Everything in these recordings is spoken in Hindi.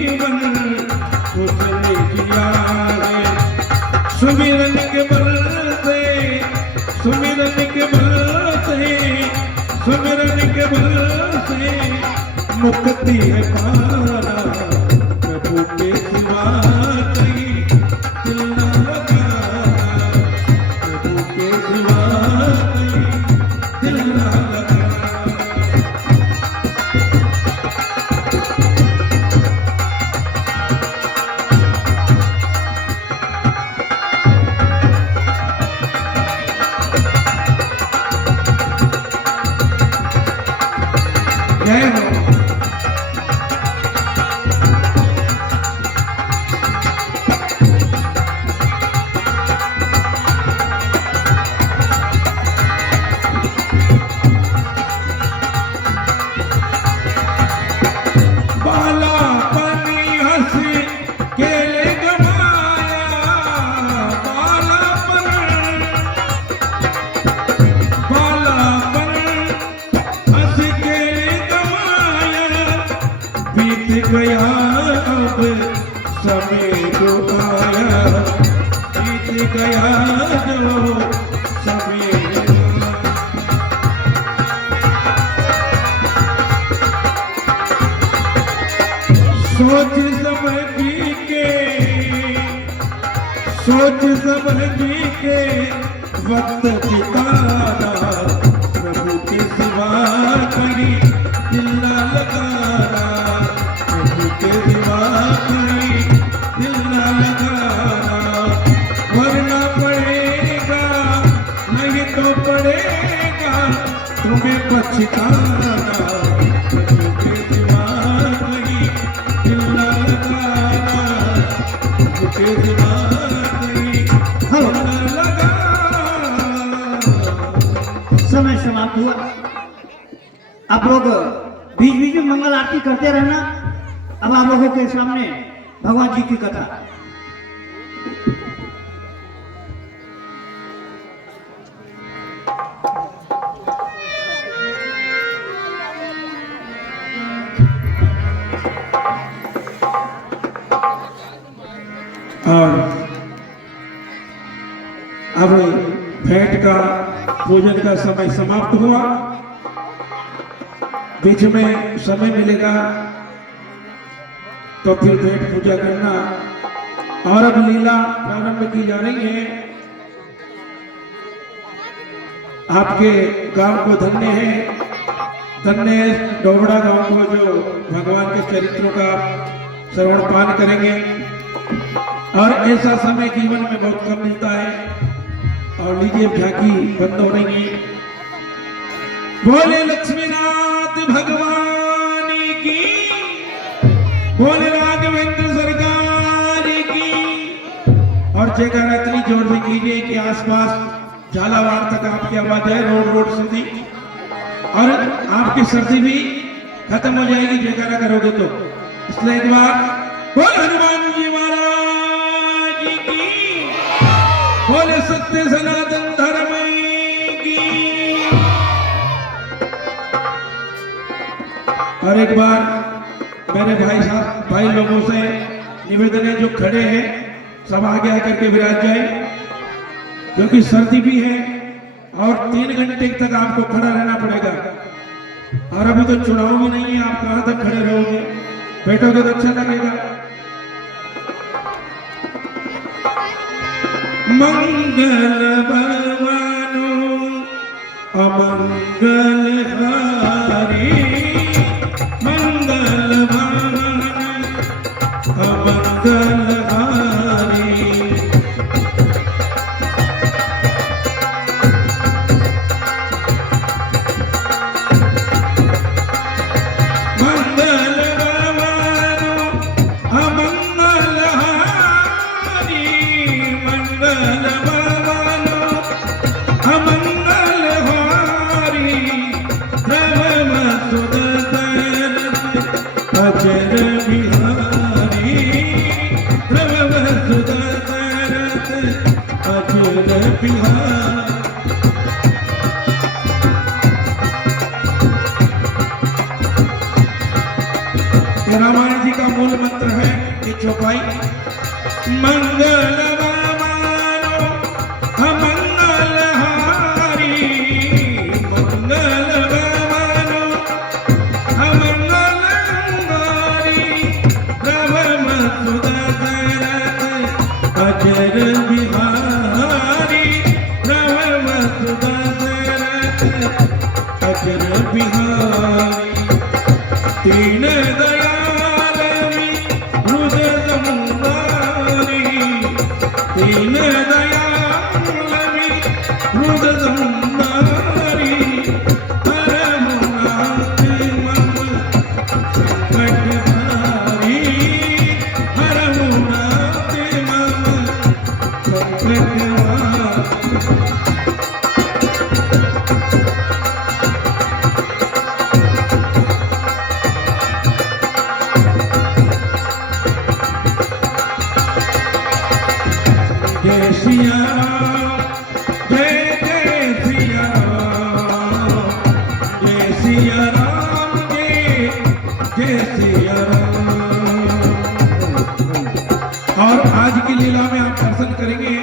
जीवन उसने जिया है। सुमिरन के बल से, सुमिरन के बल से, सुमिरन के बल से मुक्ति है पाना। प्रभु के सिवा कहीं दिल न लगाना, प्रभु के सिवा कहीं दिल न लगाना। जय हो। गया अब समय जो आया, बीत गया जो समय। सोच समझ के, सोच समझ के वक्त बिताना। प्रभु के सिवा कहीं दिल न लगाना, के सिवा कहीं दिल न लगाना। वरना पड़ेगा, नहीं तो पड़ेगा तुम्हें पछताना। प्रभु के सिवा कहीं दिल न लगाना, प्रभु के सिवा कहीं दिल न लगाना। समय समाप्त हुआ। आप लोग बीच बीच में मंगल आरती करते रहना। अब आप लोगों के सामने भगवान जी की कथा। और अब भेंट का पूजन का समय समाप्त हुआ। बीच में समय मिलेगा तो फिर भेंट पूजा करना। और अब लीला प्रारंभ की जा रही है। आपके गांव को धन्य है, धन्य है डोबड़ा गांव को जो भगवान के चरित्रों का श्रवण पान करेंगे। और ऐसा समय जीवन में बहुत कम मिलता है। और लीजिए झांकी बंद हो रही है। बोले लक्ष्मीनाथ भगवान की, बोले राघवेंद्र सरकार की। और जयकारा इतनी जोर से कीजिए कि आसपास झालावाड़ तक आपकी आवाज है, रोड रोड सुधी। और आपकी सर्दी भी खत्म हो जाएगी जयकारा करोगे तो। इसलिए एक बार बोल हनुमान जी महाराज की, बोले सत्य सनातन धर्म की। और एक बार मेरे भाई साहब, भाई लोगों से निवेदन है जो खड़े हैं सब आगे आकर के विराज जाए, क्योंकि सर्दी भी है और 3 घंटे तक आपको खड़ा रहना पड़ेगा। और अभी तो चुनाव भी नहीं है, आप कहां तक खड़े रहोगे? बैठोगे तो अच्छा लगेगा। मंगल भगवानो अमंगल हारी, मंगल भगवान अमंगल हारी। मंगल भगवानो अमंगल हारी, मंगल भगवानो अमंगल हारी। मंत्र है ये चौपाई। मंगल मानो अमंगल हारी, मंगल मानो अमंगल हारी, प्रभम सुदशरथ अजर बिहारी, प्रभम सुदशरथ अजर बिहारी। तीन दयालवी हृदय संहारी, तीन दयालवी हृदय संहारी, हरमुनाथ मम संकट हारी, हरमुनाथ मम संकट हारी। जय सिया राम, जय जय सिया राम, जय सिया राम, जय सिया राम। और आज की लीला में आप दर्शन करेंगे,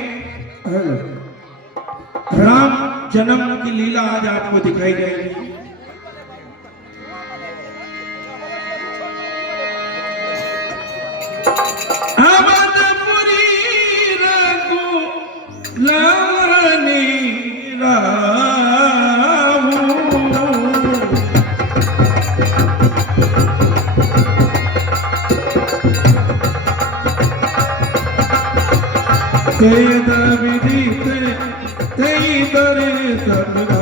राम जन्म की लीला आज आपको दिखाई जाएगी। लानी रामू तेद विदित तेई दरे सदगामू।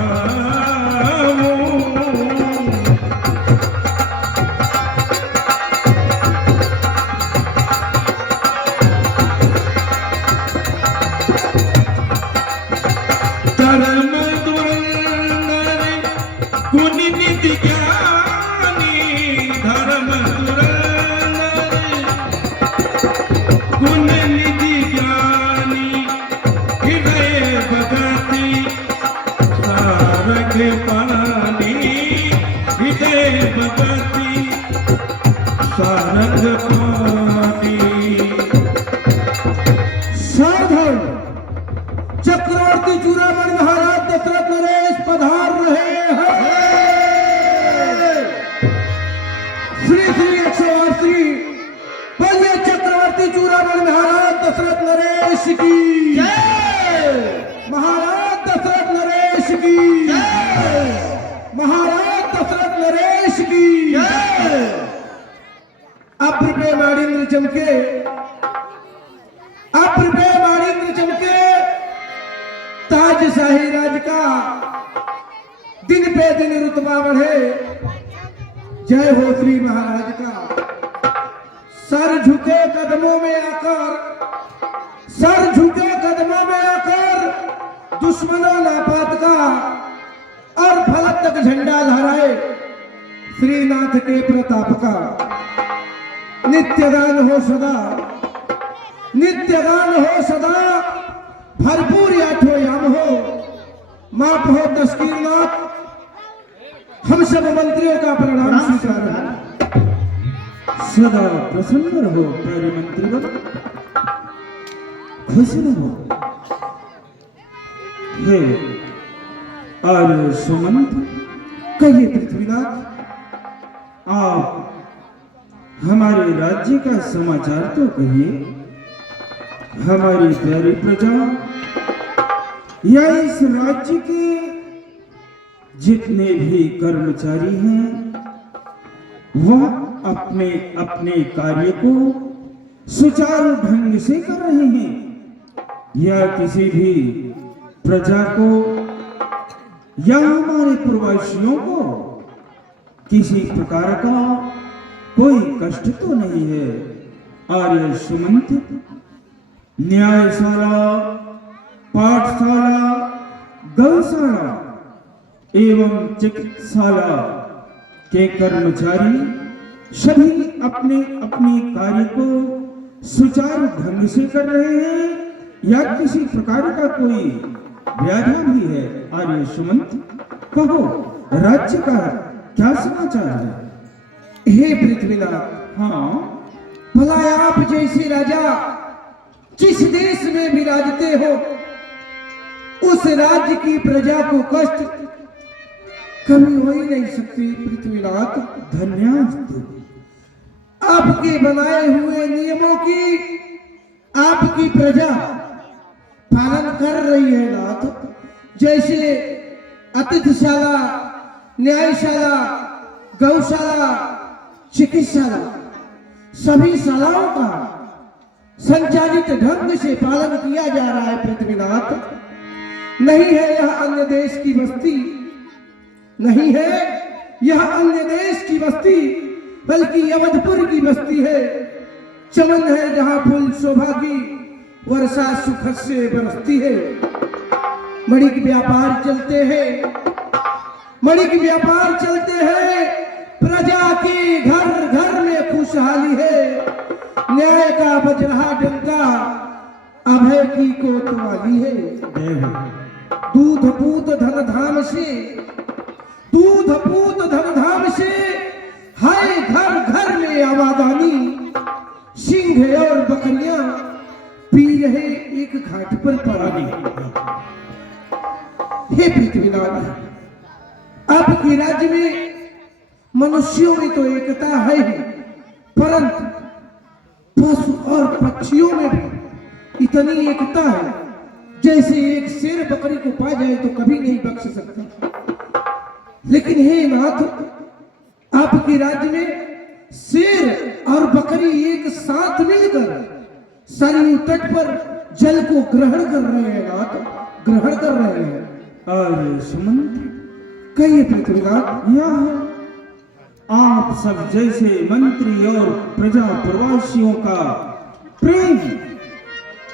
धर्म दुरंदर गुण निधि ज्ञानी, धर्म दुरंदर गुण निधि ज्ञानी, हृदय भगति सारंग पानी, हृदय भगति सारंग पानी। साधन चक्रवर्ती चूड़ामणि महाराज दशरथ नरेश पधार रहे हैं। श्री श्री 108 श्री बोलिए चक्रवर्ती चूड़ामणि महाराज दशरथ नरेश की जय, महाराज दशरथ नरेश की जय, महाराज दशरथ नरेश की जय। अभ्र पे माणिंद्र चमके, अभ्र पे माणिंद्र चमके, ताज शाही राज का दिन पे दिन रुतबा बढ़े। जय हो श्री महाराज का। सर झुके कदमों में आकर, सर झुके कदमों में आकर, दुश्मनों लापात का और फलक तक झंडा लहराए श्रीनाथ के प्रताप का। नित्य गान हो सदा, नित्य गान हो सदा, भरपूर आठों याम हो, माप हो तस्कीरनाथ, हम सब मंत्रियों का प्रणाम स्वीकार। सदा प्रसन्न रहो प्यारे मंत्रीगण, खुश रहो। हे आर्य सुमंत, कहिए पृथ्वीनाथ। आप हमारे राज्य का समाचार तो कहिए। हमारी प्यारी प्रजा या इस राज्य के जितने भी कर्मचारी हैं वह अपने अपने कार्य को सुचारू ढंग से कर रहे हैं, या किसी भी प्रजा को या हमारे प्रवासियों को किसी प्रकार का कोई कष्ट तो नहीं है। आर्य सुमंत, न्यायशाला, पाठशाला, गौशाला एवं चिकित्सालय के कर्मचारी सभी अपने अपने कार्य को सुचारू ढंग से कर रहे हैं, या किसी प्रकार का कोई व्याधा भी है। आर्य सुमंत, कहो राज्य का क्या समाचार है? हे पृथ्वीनाथ, हाँ, भला आप जैसे राजा जिस देश में विराजते हो उस राज्य की प्रजा को कष्ट कभी हो ही नहीं सकती। पृथ्वीनाथ धन्यवाद। आपके बनाए हुए नियमों की आपकी प्रजा पालन कर रही है नाथ। जैसे अतिथिशाला, न्यायशाला, गौशाला, चिकित्साला, सभी शालाओं का संचालित ढंग से पालन किया जा रहा है पृथ्वीनाथ। नहीं है यह अन्य देश की बस्ती, नहीं है यह अन्य देश की बस्ती, बल्कि अवधपुर की बस्ती है। चमन है जहां फूल शोभा की वर्षा सुख से बरसती है। मणिक व्यापार चलते हैं, मणिक व्यापार चलते हैं, प्रजा की घर घर में खुशहाली है। न्याय का बज रहा डंका अभय की कोतवाली है। दूध पूत धन धाम से, दूध पूत धन धाम से हाय घर घर में आबादानी। सिंह और बकरियां पी रहे एक घाट पर पानी। हे पृथ्वीनाथ, आपके राज्य में मनुष्यों में तो एकता है ही, परंतु पशु और पक्षियों में भी इतनी एकता है जैसे एक शेर बकरी को पा जाए तो कभी नहीं बख्श सकता। लेकिन हे नाथ, आपके राज्य में शेर और बकरी एक साथ मिलकर सरयू तट पर जल को ग्रहण कर रहे हैं नाथ, ग्रहण कर रहे हैं। और सुमंत, कहिए पृथ्वीनाथ। यह आप सब जैसे मंत्री और प्रजा प्रवासियों का प्रेम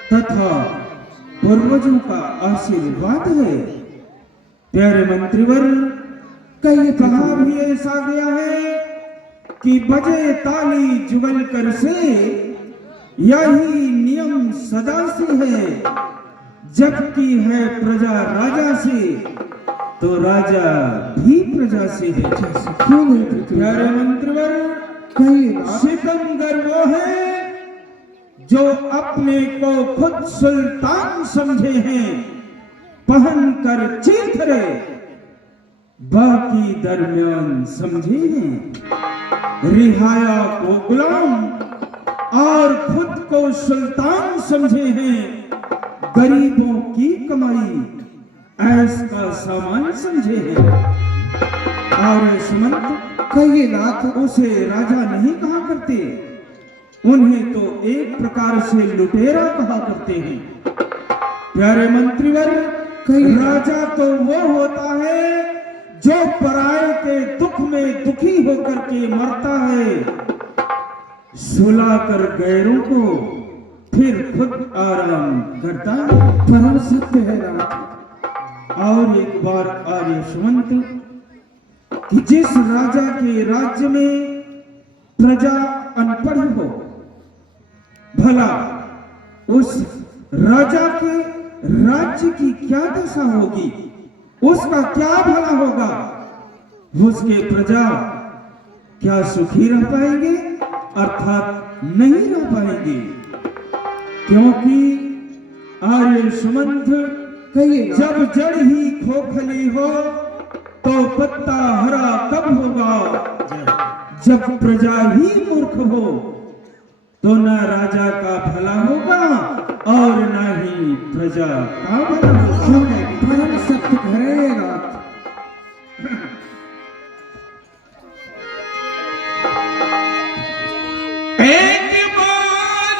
तथा पूर्वजों का आशीर्वाद है। प्यारे मंत्रीवर, कहिए कहा भी ऐसा गया है कि बजे ताली जुगल कर से, यही नियम सदा से है। जबकि है प्रजा राजा से, तो राजा भी प्रजा से है। क्यों नहीं प्यारे मंत्रीवर, कहिए सिकंदर वो है जो अपने को खुद सुल्तान समझे हैं, पहन कर चीथरे बाकी दरमियान समझे हैं। रिहाया को गुलाम और खुद को सुल्तान समझे हैं। गरीबों की कमाई ऐश का सामान समझे हैं। और सुमंत, कहिए नाथ। उसे राजा नहीं कहा करते, उन्हें तो एक प्रकार से लुटेरा कहा करते हैं। प्यारे मंत्रीवर, राजा तो वो होता है जो पराये के दुख में दुखी होकर के मरता है, सुलाकर गैरों को फिर खुद आराम करता है। परम सत्य है नाथ। और एक बार आर्य सुमंत, कि जिस राजा के राज्य में प्रजा अनपढ़ हो, भला उस राजा के राज्य की क्या दशा होगी, उसका क्या भला होगा, उसके प्रजा क्या सुखी रह पाएंगे, अर्थात नहीं रह पाएंगे। क्योंकि आर्य सुमंत, कहिए जब जड़ ही खोखली हो तो पत्ता हरा कब होगा। जब प्रजा ही मूर्ख हो तो न राजा का भला होगा और न ही प्रजा का भला होगा। परम सत्य है नाथ। एक बार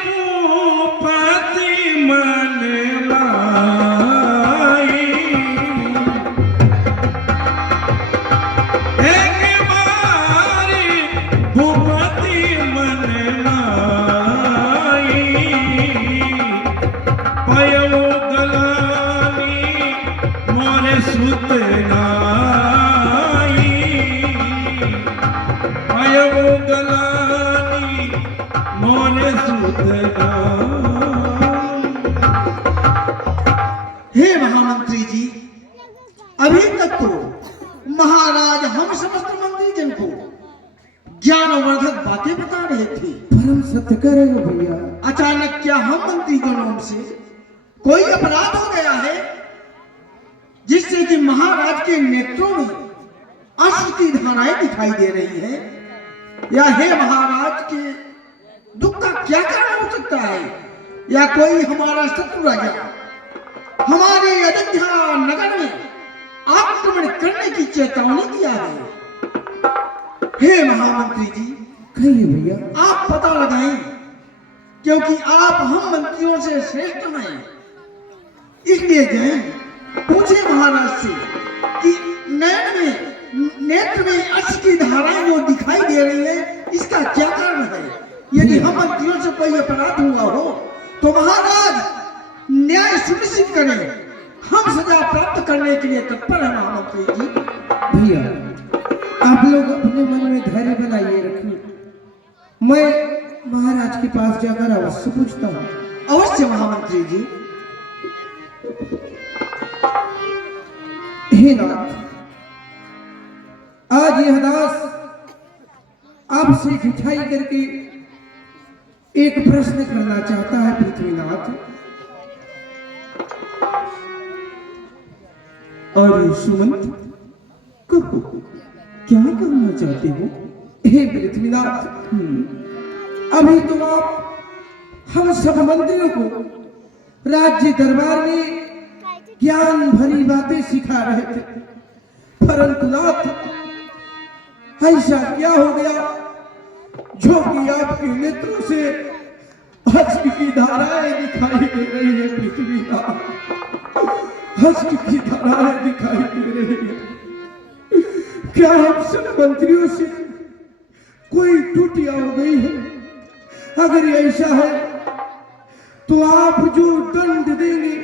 भूपति मन लाई, एक बार भूपति मन लाई, पयो गलानी मोरे सुत नाई, पयो गलानी मोरे सुत नाई। हे महामंत्री जी, अभी तक तो महाराज हम समस्त मंत्री जन को ज्ञानवर्धक बातें बता रहे थे, परम सत्य कह रहे हो भैया। अचानक क्या हम मंत्री जनों से कोई अपराध हो गया है जिससे कि महाराज के नेत्रों में अश्रु की धाराएं दिखाई दे रही है? या हे महाराज के दुख का क्या कारण हो सकता है? या कोई हमारा शत्रु राजा हमारे अयोध्या नगर में आक्रमण करने की चेतावनी दिया है? हे महामंत्री जी, कहिए भैया। आप पता लगाएं, क्योंकि आप हम मंत्रियों से श्रेष्ठ हैं। इसलिए जाएं, पूछे महाराज से कि नेत्र में अश्रु की धाराएं जो दिखाई दे रही है, इसका क्या कारण है? यदि हम मंत्रियों से कोई अपराध हुआ हो तो महाराज न्याय सुनिश्चित करें। हम सजा प्राप्त करने के लिए तत्पर है महामंत्री जी। भैया आप लोग अपने मन में धैर्य बनाइए रखिए, मैं महाराज के पास जाकर अवश्य पूछता हूँ। अवश्य महामंत्री जी। हे नाथ, आज यह दास आपसे जुठाई करके एक प्रश्न करना चाहता है पृथ्वीनाथ। और सुमंत, कहो क्या कहना चाहते हो? हे पृथ्वीनाथ, अभी तो आप हम सब मंत्रियों को राज्य दरबार में ज्ञान भरी बातें सिखा रहे थे, परंतु नाथ ऐसा क्या हो गया जो कि आपके नेत्रों से अश्रु की धाराएं दिखाई दे रही है? पृथ्वीनाथ, अश्रु की धाराएं दिखाई दे रही है। क्या हम सब मंत्रियों से कोई त्रुटियां हो गई है? अगर ऐसा है तो आप जो दंड देंगे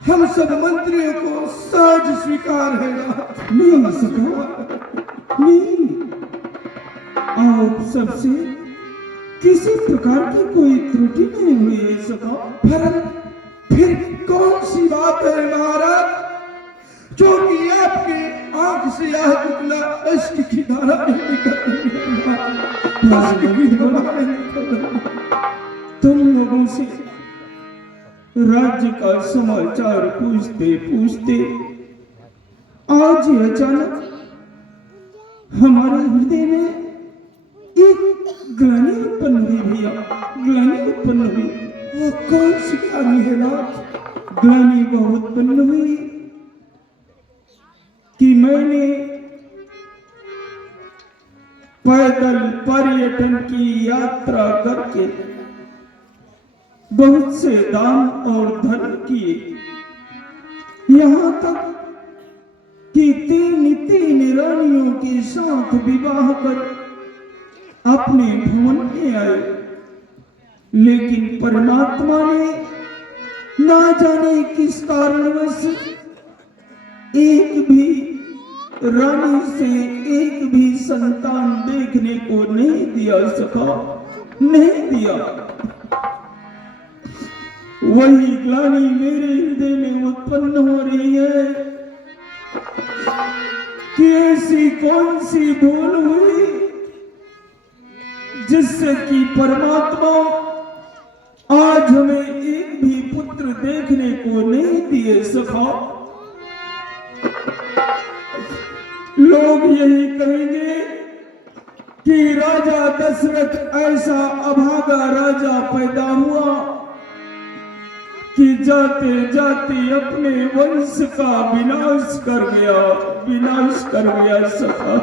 हम सब मंत्रियों को सहज स्वीकार है। नहीं सका, नहीं। आप सबसे किसी प्रकार की कोई त्रुटि नहीं हुई है सका। फिर कौन सी बात है महाराज जो कि आपके आंख से यह टुकड़ा अश्क की धारा निकल रही है? तुम लोगों से राज्य का समाचार पूछते पूछते आज ही अचानक हमारे हृदय में एक ग्लानि उत्पन्न हुई भैया, ग्लानि उत्पन्न हुई। वो कौन सी ग्लानि है नाथ? ग्लानि वह उत्पन्न हुई कि मैंने पैदल पर्यटन की यात्रा करके बहुत से दान और धर्म किए, यहाँ तक कि तीन रानियों के साथ विवाह कर अपने भवन में आए, लेकिन परमात्मा ने ना जाने किस कारणवश एक भी रानी से एक भी संतान देखने को नहीं दिया सका, नहीं दिया। वही ग्लानि मेरे हृदय में उत्पन्न हो रही है कि ऐसी कौन सी भूल हुई जिससे कि परमात्मा आज हमें एक भी पुत्र देखने को नहीं दिए सका। लोग यही कहेंगे कि राजा दशरथ ऐसा अभागा राजा पैदा हुआ कि जाते जाते अपने वंश का विनाश कर गया सखा।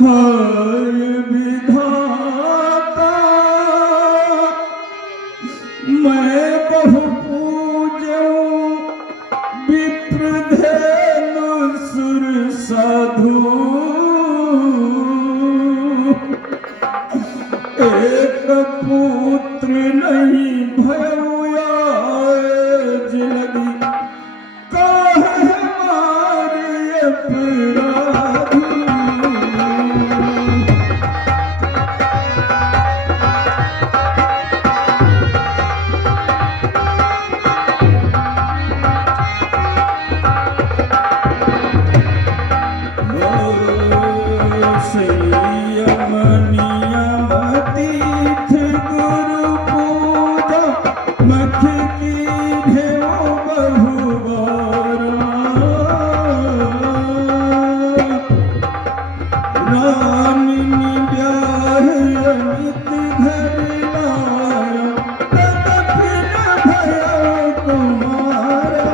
हाय विधाता, मैं बहु पूज्यों विप्रधेनु सुर साधु, एक पुत्र नहीं भया जिलगी, काहे मारे अपराधी। सैया आनन ब्याह अमित घर लाया, तदपिन भयो कुमारा।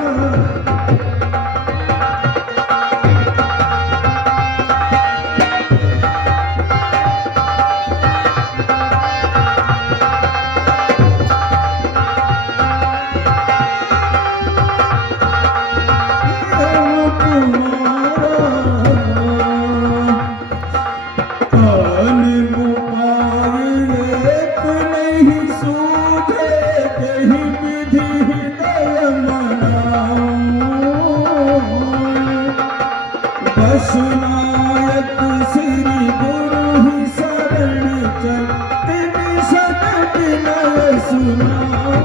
सुनायक श्री गुरु ही शरण चल, तिन सत विनय सुनाऊं।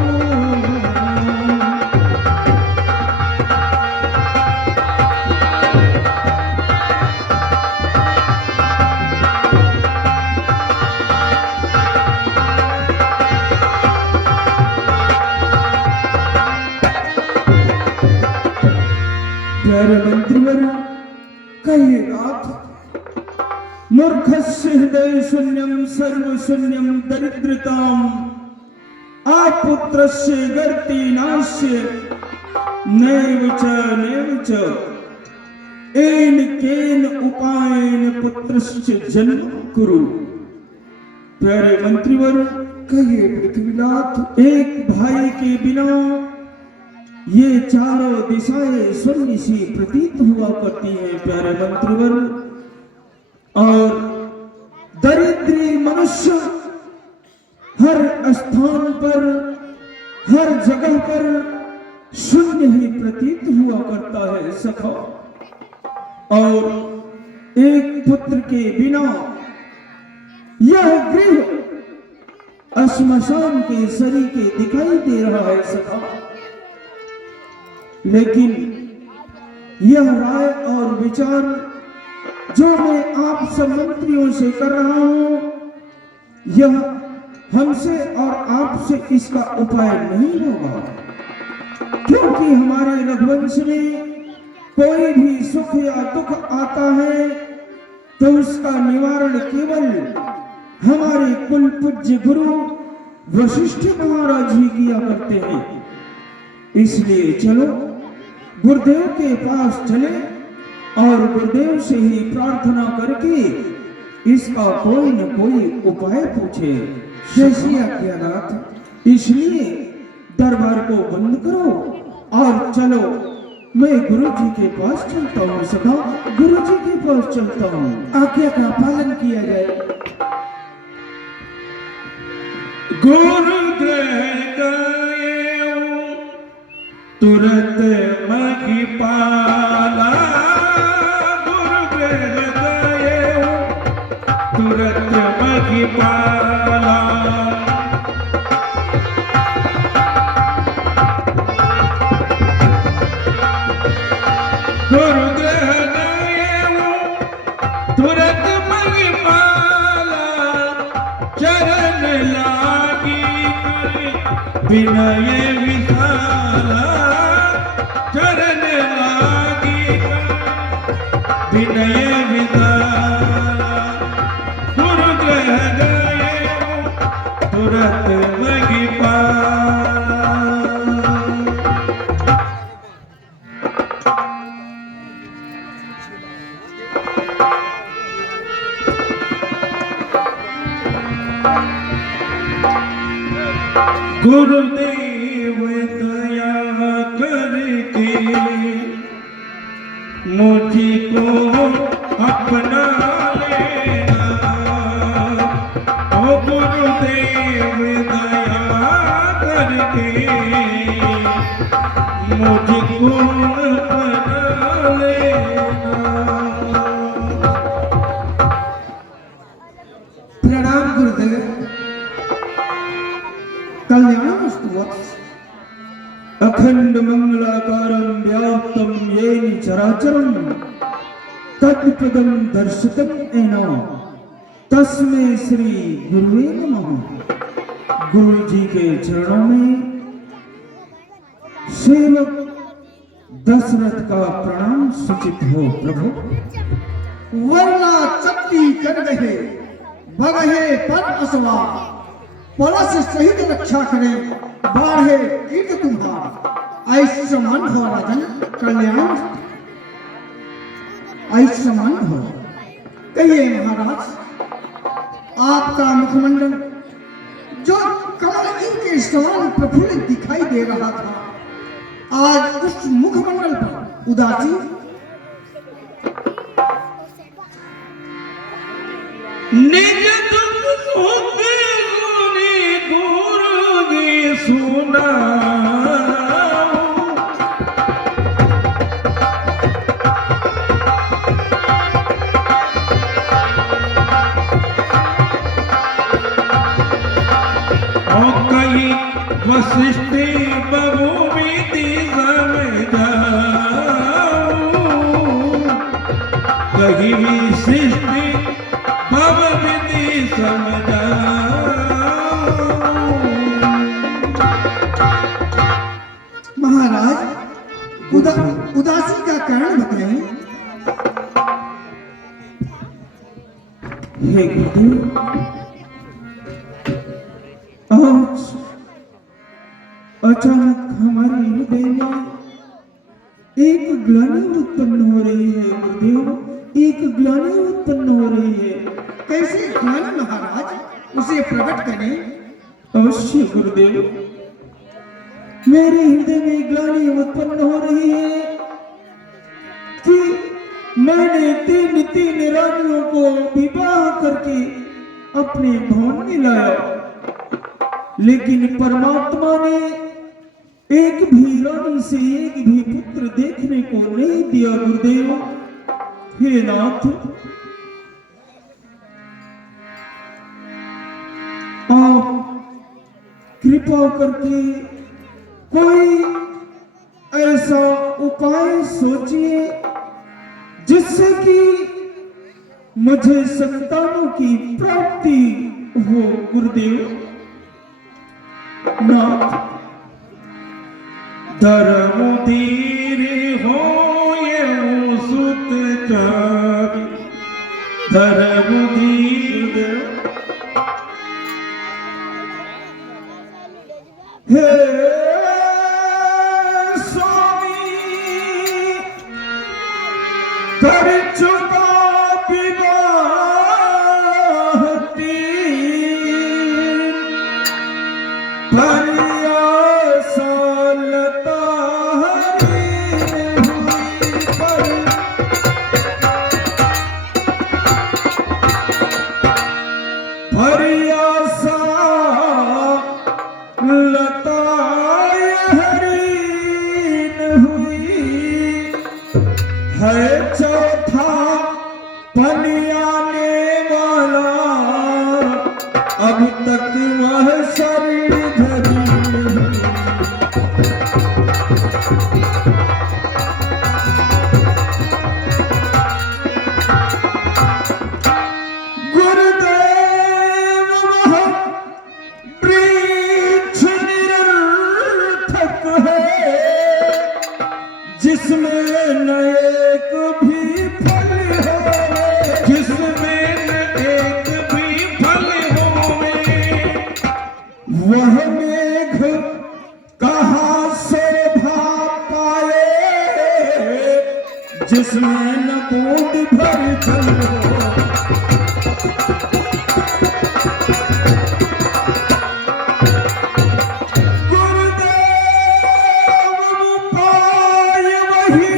प्यारे मंत्रिवर, कही रात मूर्खस्य हृदय शून्यम सर्व शून्यम दरिद्रताम आपुत्रस्य गर्ति नाश्य नैव च एन केन उपायन पुत्रस्य जन्म कुरु। प्यारे मंत्रिवर, कहिए पृथ्वीनाथ, एक भाई के बिना ये चारों दिशाएं शून्य सी प्रतीत हुआ करती हैं प्यारे मंत्रिवर, और दरिद्री मनुष्य हर स्थान पर हर जगह पर शून्य ही प्रतीत हुआ करता है सखा। और एक पुत्र के बिना यह गृह श्मशान के सरीखे दिखाई दे रहा है सखा। लेकिन यह राय और विचार जो मैं आप सब मंत्रियों से कर रहा हूं, यह हमसे और आपसे इसका उपाय नहीं होगा, क्योंकि हमारे रघुवंश में कोई भी सुख या दुख आता है तो उसका निवारण केवल हमारे कुल पूज्य गुरु वशिष्ठ महाराज ही किया करते हैं। इसलिए चलो गुरुदेव के पास चले और गुरुदेव से ही प्रार्थना करके इसका कोई न कोई उपाय पूछे। जैसी आज्ञानाथ, इसलिए दरबार को बंद करो और चलो, मैं गुरु जी के पास चलता हूँ सखा, गुरु जी के पास चलता हूँ। आज्ञा का पालन किया जाए। गुरुदेव तुरत मखी पाला, गुरुदेव गए तुरत मखी पाला। गुरुदेव गए तुरत मखी पाला, चरण लागी विनय विशाला, चरण लागी विनय विशाला। गुरुदेव गए तुरत मखी पाला। गुरुदेव दया करके मुझको अपना लेना, ओ गुरुदेव दया करके मुझको अपना लेना। प्रणाम गुरुदेव। कल्याणमस्तु वत्स। अखंड मंगलाकारं व्याप्तं येन चराचरं तत्पदं दर्शितं येन तस्मै श्री गुरुवे नमः। गुरु जी के चरणों में सेवक दशरथ का प्रणाम सूचित हो। प्रभु वरना चक्की कर गए बगहे पर असवार, परस सहित रक्षा करे बाढ़े कीट तुम्हार। ऐसा मन हो राजन कल्याण, ऐसा मन हो। कहिए महाराज, आपका मुखमंडल जो कमल इनके समान प्रफुल्लित दिखाई दे रहा था, आज उस मुखमंडल पर उदासी। निज दुख सुख सुनी गुरु जी सुना, कहीं वशिष्ठ बहुविधि समझाऊं, कहीं विशिष्ट बहुविधि समझाऊं। महाराज, उदासी का कारण बताएं। हे गुरु, आज अचानक हमारे हृदय में एक ग्लानि उत्पन्न हो रही है गुरुदेव, एक ग्लानि उत्पन्न हो रही है। कैसे ग्लानि महाराज, उसे प्रकट करें। अवश्य गुरुदेव, मेरे हृदय में ग्लानि उत्पन्न हो रही है कि मैंने तीन तीन रानियों को विवाह करके अपने भवन में लाया, लेकिन परमात्मा ने एक भी रानी से एक भी पुत्र देखने को नहीं दिया गुरुदेव। हे नाथ, आप कृपा करके कोई ऐसा उपाय सोचिए जिससे कि मुझे संतानों की प्राप्ति हो गुरुदेव। नाथ, धर्म धीर हो ये सुत जागी, धर्म धीर। हे स्वामी, कर चुका जिसमें न बूंद भर जल हो। गुरुदेव उपाय वही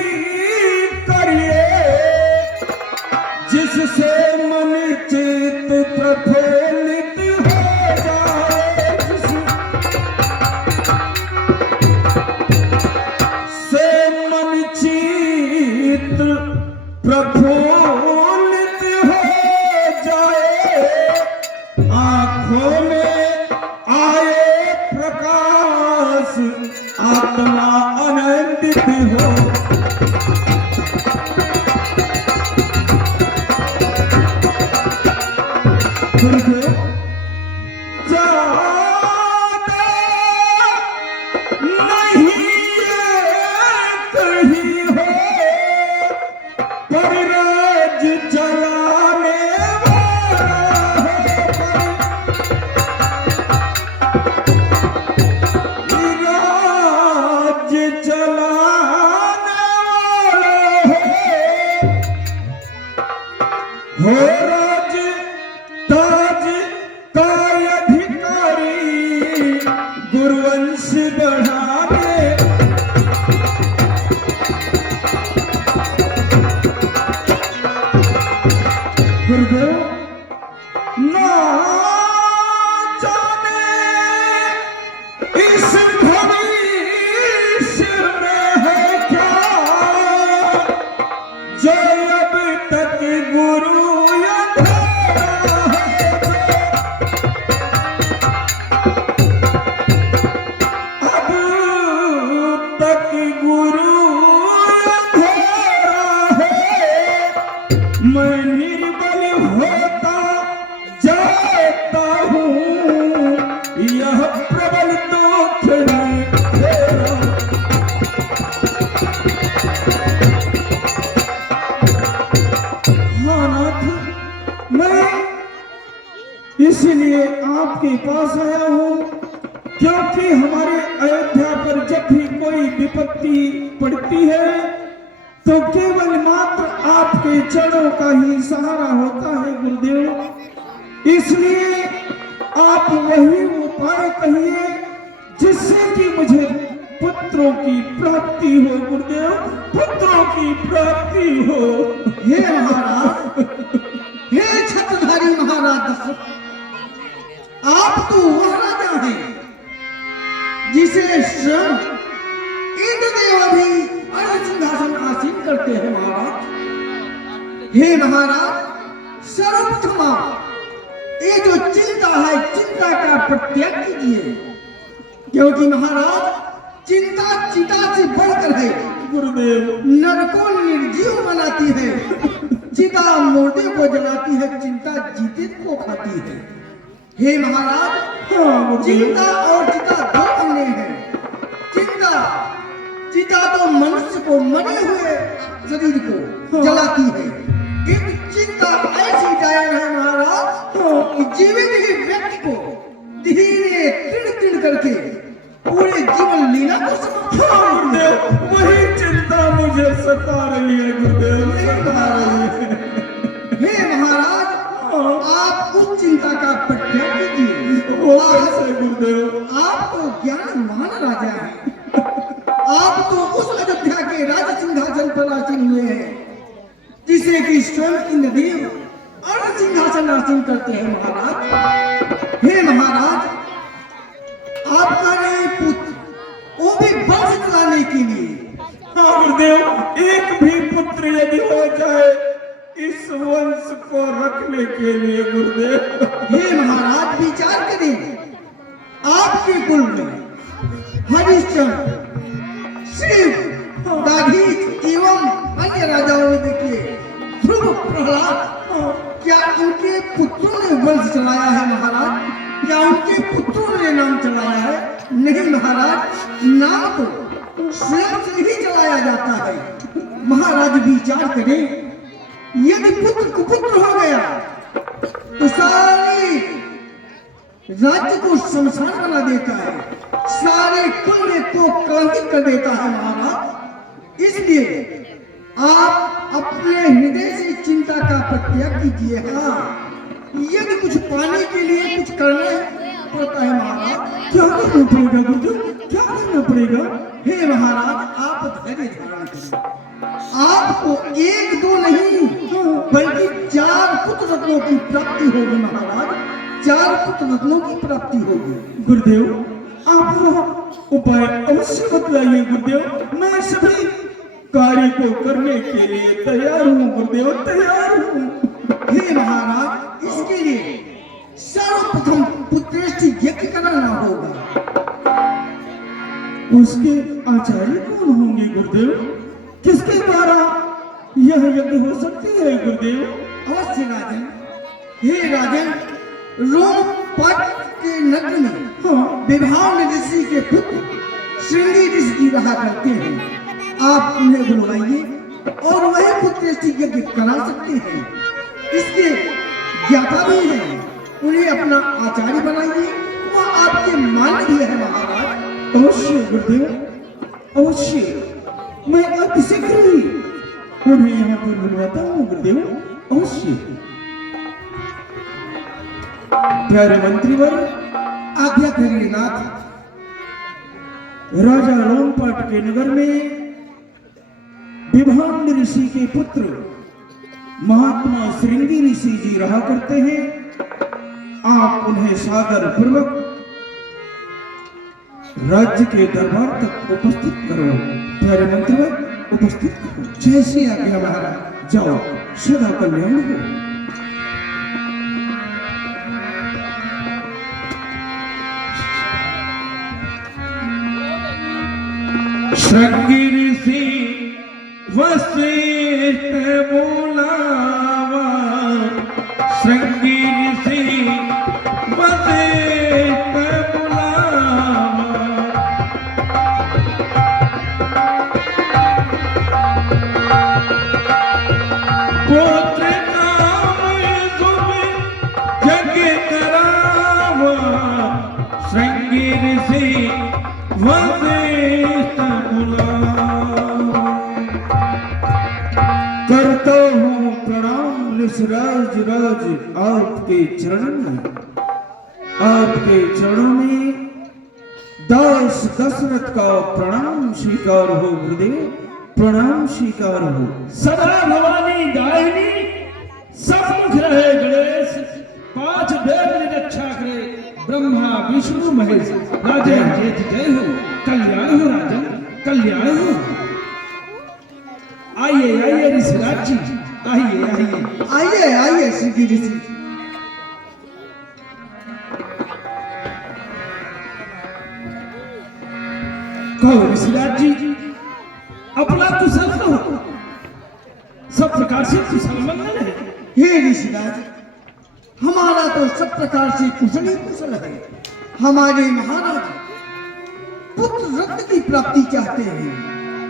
करिए जिससे मन चित प्रफुल्लित हो जाए, से मन चित प्रफुल्लित हो जाए, आंखों में आए प्रकाश, आत्मा आनंदित हो। नहीं कहीं हो पर राज बढ़ावे गुरुदेव ना जाने इस भविष्य में है क्या जो अब तक गुरु अंधेरा है अब तक गुरु अंधेरा है मैं निर्बल होता जाता हूँ यह प्रबल दुख है तेरा। हाँ नाथ, मैं इसलिए आपके पास आया हूँ क्योंकि हमारे अयोध्या पर जब भी कोई विपत्ति पड़ती है तो केवल मात्र आपके चरणों का ही सहारा होता है गुरुदेव। इसलिए आप वही उपाय कहिए जिससे कि मुझे पुत्रों की प्राप्ति हो गुरुदेव, पुत्रों की प्राप्ति हो। हे महाराज, हे छत्रधारी महाराज दशरथ, आप तो वह राजा हैं जिसे स्वयं इंद्रदेव भी अर्ध सिंहासन आसीन करते हैं महाराज। हे महाराज, सर्वप्रथम ये जो चिंता है चिंता का परित्याग कीजिए, क्योंकि महाराज चिंता चिता से बढ़कर है गुरुदेव। नर को निर्जीव बनाती है, चिता मुर्दे को जलाती है, चिंता जीते को खाती है। हे महाराज, हाँ गुरुदेव। चिंता और चिता दो अन्य हैं। चिता तो मनुष्य को मरे हुए शरीर को जलाती है, एक चिंता ऐसी जायन है महाराज कि जीवित ही व्यक्ति को धीरे तिड़ तिड़ करके पूरे जीवन लीला को समाप्त कर देती है। वही चिंता मुझे सता रही है गुरुदेव, सता रही है। हे महाराज, आप उस चिंता का परित्याग कीजिए। वो कैसे गुरुदेव? आप तो ज्ञानवान राजा हैं, आप तो उस अयोध्या के राज सिंहासन पर आसीन हुए हैं जिसे कि स्वयं इंद्रदेव अर्ध सिंहासन आसीन करते हैं महाराज। हे महाराज, आपका नहीं पुत्र, वो भी वंश चलाने के लिए। हाँ गुरुदेव, एक भी पुत्र यदि हो जाए इस वंश को रखने के लिए गुरुदेव। हे महाराज, विचार करें, आपके कुल में हरिश्चंद्र, शिव, दाधीच एवं अन्य राजाओं ने देखिए ध्रुव, प्रहलाद, क्या उनके पुत्रों ने वंश चलाया है महाराज? क्या उनके पुत्रों ने नाम चलाया है? नहीं महाराज, नाम तो स्वयं से ही चलाया जाता है। महाराज विचार करें, यदि पुत्र कुपुत्र हो गया तो सारे राज्य को शमशान बना देता है, सारे कुल को कलंकित कर देता है महाराज। इसलिए आप अपने हृदय से चिंता का परित्याग कीजिए। हाँ, यदि कुछ पाने के लिए कुछ करना पड़ता है महाराज, क्या करना पड़ेगा गुरुदेव? क्या करना पड़ेगा? हे महाराज, आप धैर्य धारण करें। आपको एक दो नहीं बल्कि 4 पुत्र रत्नों की प्राप्ति होगी महाराज, 4 पुत्र रत्नों की प्राप्ति होगी। गुरुदेव, आप वो उपाय अवश्य बतलाइए गुरुदेव, मैं सभी कार्य को करने के लिए तैयार हूँ गुरुदेव, तैयार हूँ। हे महाराज, इसके लिए सर्वप्रथम पुत्रेष्टि यज्ञ कराना होगा। उसके आचार्य कौन होंगे गुरुदेव? किसके द्वारा यह यज्ञ हो सकती है गुरुदेव? अवश्य राजन। हे राजन, रोम पट के नगर में विभाव ऋषि के पुत्र श्रृंगी ऋषि जी रहा करते हैं। आप उन्हें बुलवाइए और वही पुत्रेष्टि यज्ञ करा सकते हैं। इसके ज्ञाता भी हैं, उन्हें अपना आचार्य बनाइए, वो आपके मान्य भी है महाराज। अवश्य गुरुदेव, अवश्य, मैं अति शीघ्र ही उन्हें यहाँ पर बुलवाता हूँ गुरुदेव, अवश्य। प्यारे मंत्रीवर, आज्ञा करिए नाथ। राजा लोमपाट के नगर में विभान ऋषि के पुत्र महात्मा श्रृंगी ऋषि जी रहा करते हैं। आप उन्हें सादर पूर्वक राज्य के दरबार तक उपस्थित करो। प्यारे मंत्री उपस्थित करो। जैसी आज्ञा महाराज। जाओ, सदा कल्याण हो। श्रृंगी ऋषि वशिष्ठ बुलावा, श्रृंगी ऋषि वशिष्ठ बुलावा। पुत्र काम शुभ जग करावा, श्रृंगी ऋषि वशिष्ठ बुलावा। करता हूँ प्रणाम ऋषिराज राज आपके चरण में। आपके चरणों में दास दशरथ का प्रणाम स्वीकार हो। गुरुदेव प्रणाम स्वीकार हो। सदा भवानी दाहिनी सतमुख रहे गणेश, पांच वेद की रक्षा करे ब्रह्मा विष्णु महेश। राजन जय जय हो, कल्याण हो राजन, कल्याण हो। आइए आइए ऋषिराज जी, आइए आइए। आइए आइए श्रृंगी ऋषि। कहो ऋषिराज जी, अपना कुशल कहो, सब प्रकार से कुशल मंगल है। हे ऋषिराज, हमारा तो सब प्रकार से कुशल ही कुशल है। हमारे महाराज पुत्र रत्न की प्राप्ति चाहते हैं।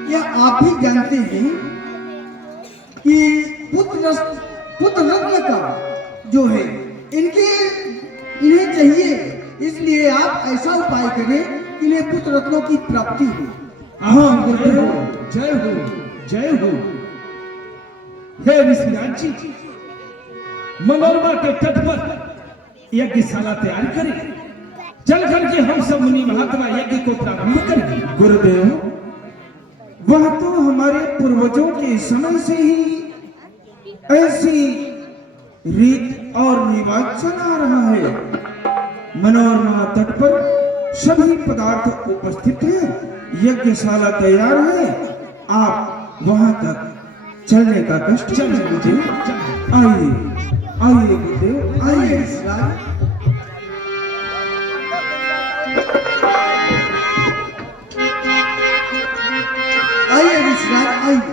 यह आप भी जानते हैं कि पुत्र रत्न का जो है इन्हें चाहिए। इसलिए आप ऐसा उपाय करें कि इन्हें पुत्र रत्नों की प्राप्ति हो। हाँ गुरुदेव, जय हो जय हो। हे ऋषिराज जी, मंगलवा के तट पर यज्ञशाला तैयार करें। चल करके हम सब मुनि महात्मा यज्ञ को प्रारंभ करें। गुरुदेव वह तो हमारे पूर्वजों के समय से ही ऐसी रीत और रिवाज चला रहा है। मनोरमा तट पर सभी पदार्थ उपस्थित हैं, यज्ञशाला तैयार है। आप वहां तक चलने का कष्ट चल गुरुदेव। चल। आइए आइए गुरुदेव आइए आइए। ऋषिराज। आइए ऋषिराज आइए।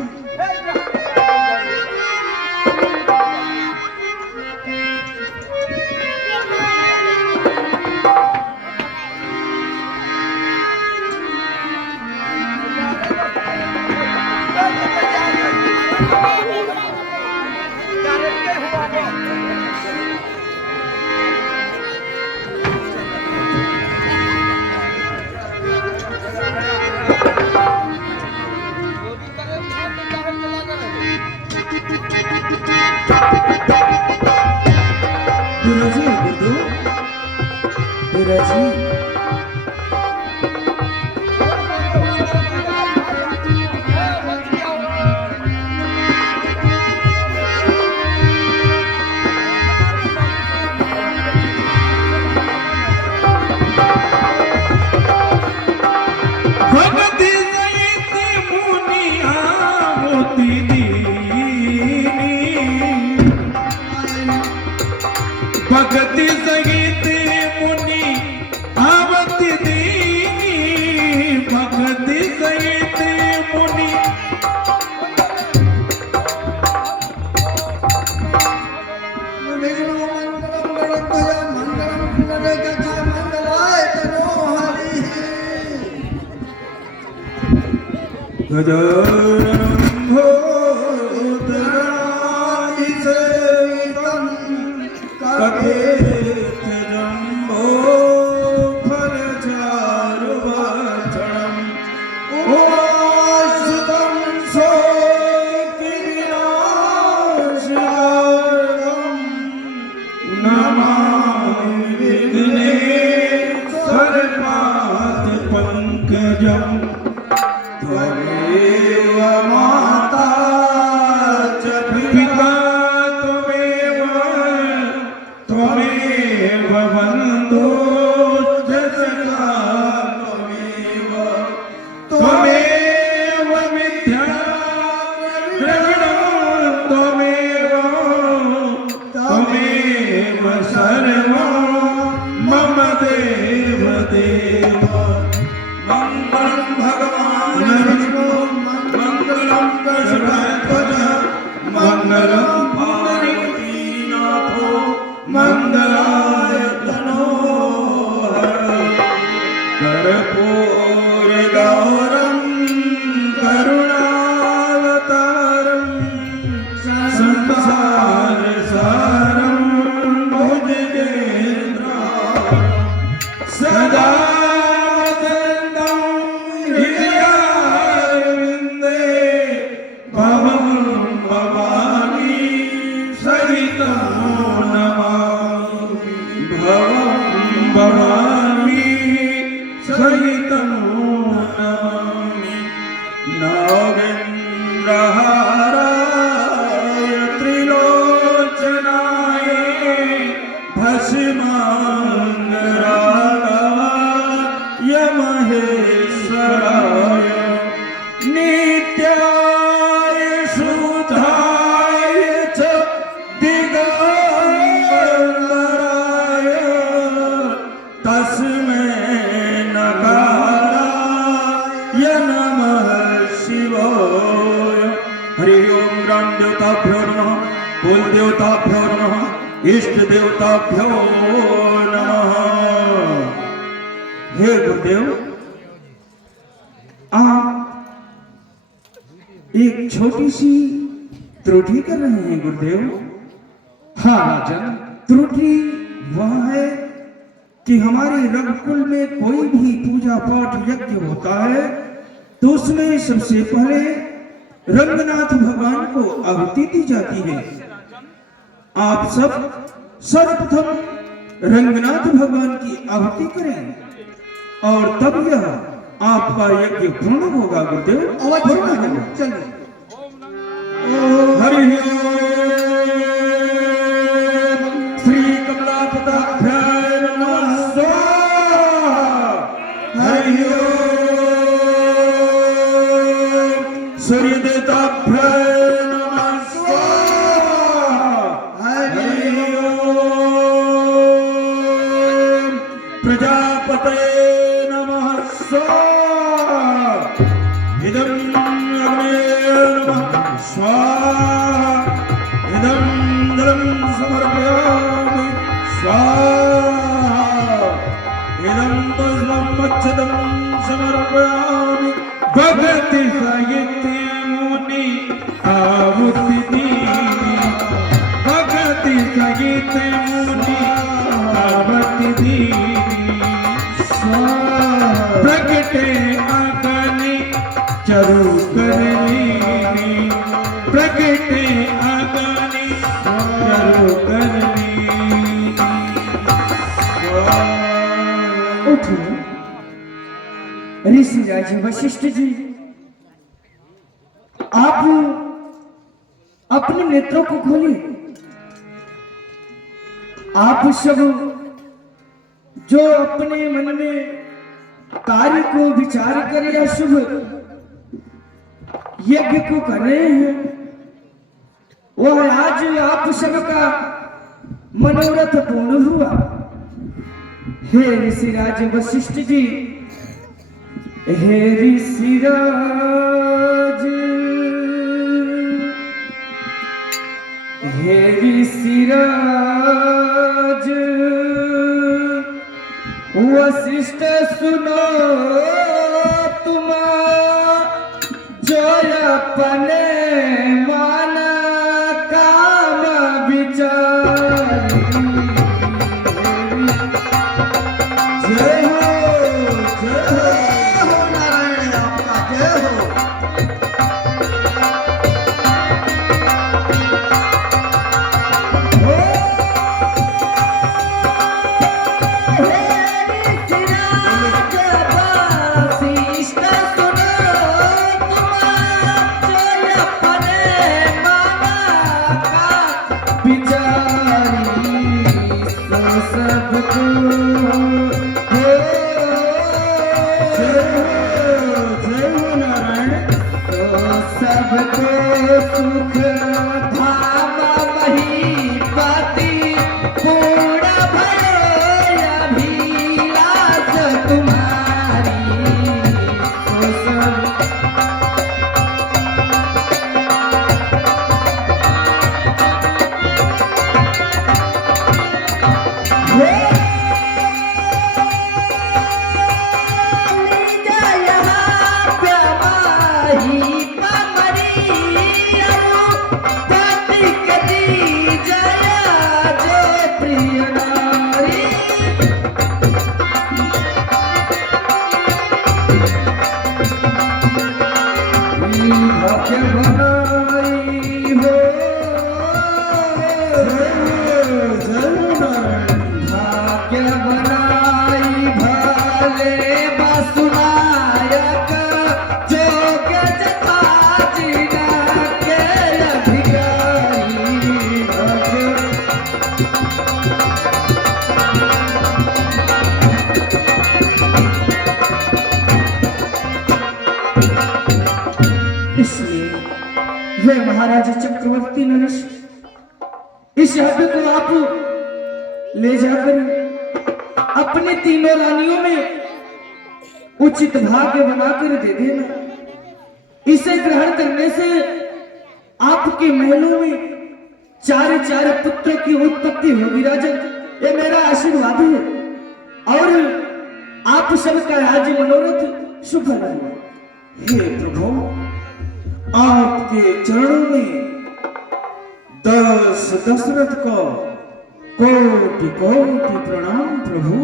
विराजी गुरुदेव, विराजी। भगति सहित मुनिया मोती दीनी, भगति सहित मुनि आवती दीनी, भगति सहित मुनि गजाननं भूतगणाधिसेवितं कपेतजम्बो फलचारुभक्षणम् उमाश्रितं शोकविनाशार्णं नमामि विघ्नेश्वरपादपङ्कजम्। पंकजं त्वमेव माता च पिता त्वमेव बन्धुश्च सखा त्वमेव विद्या त्वमेव सर्वं मम देव देव मंगलं भगवान् विष्णु मंगलं गणपतः मंगलं पार्वतीनाथो मंगलाय तनोहर कर्पूरगौरं करुणावतारं संसारसारं भुजगेन्द्रहारं सदा वसन्तं हृदयारविन्दे भवं भवानी सहितं नमामि भवं भवानी सहितं नमामि नागेन्द्रहाराय त्रिलोचनाय भस्माङ्गरागाय महेश्वराय नित्याय शुद्धाय च दिगम्बराय तस्मै नकाराय नमः शिवाय। हरि ओम ग्राम देवताभ्यो नमः कुल देवताभ्यो नमः इष्ट देवताभ्यो नमः। हे गुरुदेव, आप एक छोटी सी त्रुटि कर रहे हैं गुरुदेव। हाँ राजन, त्रुटि वह है कि हमारे रघुकुल में कोई भी पूजा पाठ यज्ञ होता है तो उसमें सबसे पहले रंगनाथ भगवान को आहुति दी जाती है। आप सब सर्वप्रथम रंगनाथ भगवान की आहुति करें और तब यह आपका यज्ञ पूर्ण होगा गुरुदेव। अवश्य महाराज, चलिए। हरि ओम श्री कमलापताभ्याय नमः स्वाहा। हरि ओम सूर्यदेवताभ्याय नमः स्वाहा। हरि ओम प्रजापतये नमः स्वाहा। इदं अग्नये नमः स्वाहा। इदं जलं समर्पयामि स्वाहा। इदं पुष्पं मच्छदं समर्पयामि। भगति साहित्य मुनि आहुति दीनि। भगति साहित्य मुनि आहुति दीनि। प्रगटे अग्नि चरु करनी। प्रगटे अग्नि चरु करनी। उठो ऋषिराज वशिष्ठ जी, आप अपने नेत्रों को खोलिए। आप सब जो अपने मन में कार्य को विचार कर या शुभ यज्ञ को कर रहे हैं, वह आज आप सबका मनोरथ पूर्ण हुआ। हे ऋषिराज वशिष्ठ जी, हे ऋषिराज, हे ऋषिराज वशिष्ठ सुनो तुम जो अपने मन काम विचार। जय हो नारायण, आपका जय हो। हे ऋषिराज वासी सबको सबको सुख धाम महीपति पूर्ण भय अभिलाष तुम्हारी तो सब वे महाराजा चक्रवर्ती नरेश इस हव्य को आप ले जाकर अपने तीनों रानियों में उचित भाग्य बनाकर दे देना। इसे ग्रहण करने से आपके महलों में चार चार पुत्रों की उत्पत्ति होगी राजन, ये मेरा आशीर्वाद है और आप सबका आज मनोरथ सफल हो। हे प्रभु, आपके चरणों में दशरथ को कोटि कोटि प्रणाम प्रभु,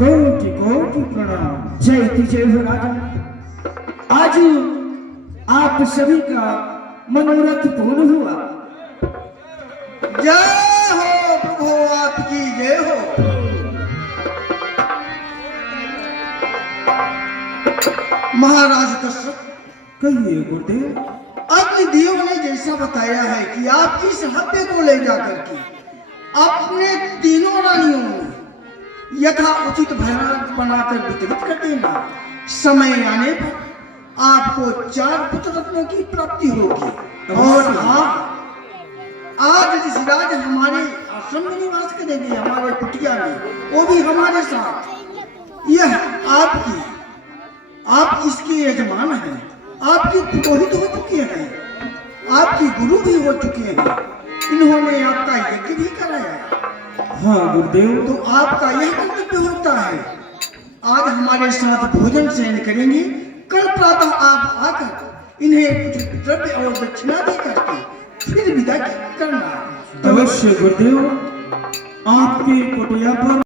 कोटि कोटि प्रणाम। जय जय हो राजा, आज आप सभी का मनोरथ पूर्ण हुआ। जय हो प्रभु, आपकी जय हो। महाराज दशरथ, कहिए गुरुदेव। अग्निदेव ने जैसा बताया है कि आप इस हत्या को ले जाकर के अपने तीनों रानियों में यथा उचित भोजन बनाकर वितरित कर देना। समय आने पर आपको 4 पुत्र रत्नों की प्राप्ति होगी। और हाँ, आज जिस राज हमारे आश्रम में निवास करेंगे, हमारे कुटिया में, वो भी हमारे साथ। यह आपकी, आप इसके यजमान हैं, आपके पुरोहित हो चुके हैं, आपकी गुरु भी हो चुके हैं, इन्होंने आपका यज्ञ भी कराया। हाँ गुरुदेव। तो आपका यह कर्तव्य होता है, आज हमारे साथ भोजन शयन करेंगे, कल प्रातः आप आकर इन्हें कुछ द्रव्य और दक्षिणा दे करके फिर विदा करना। अवश्य गुरुदेव, आपकी कुटिया पर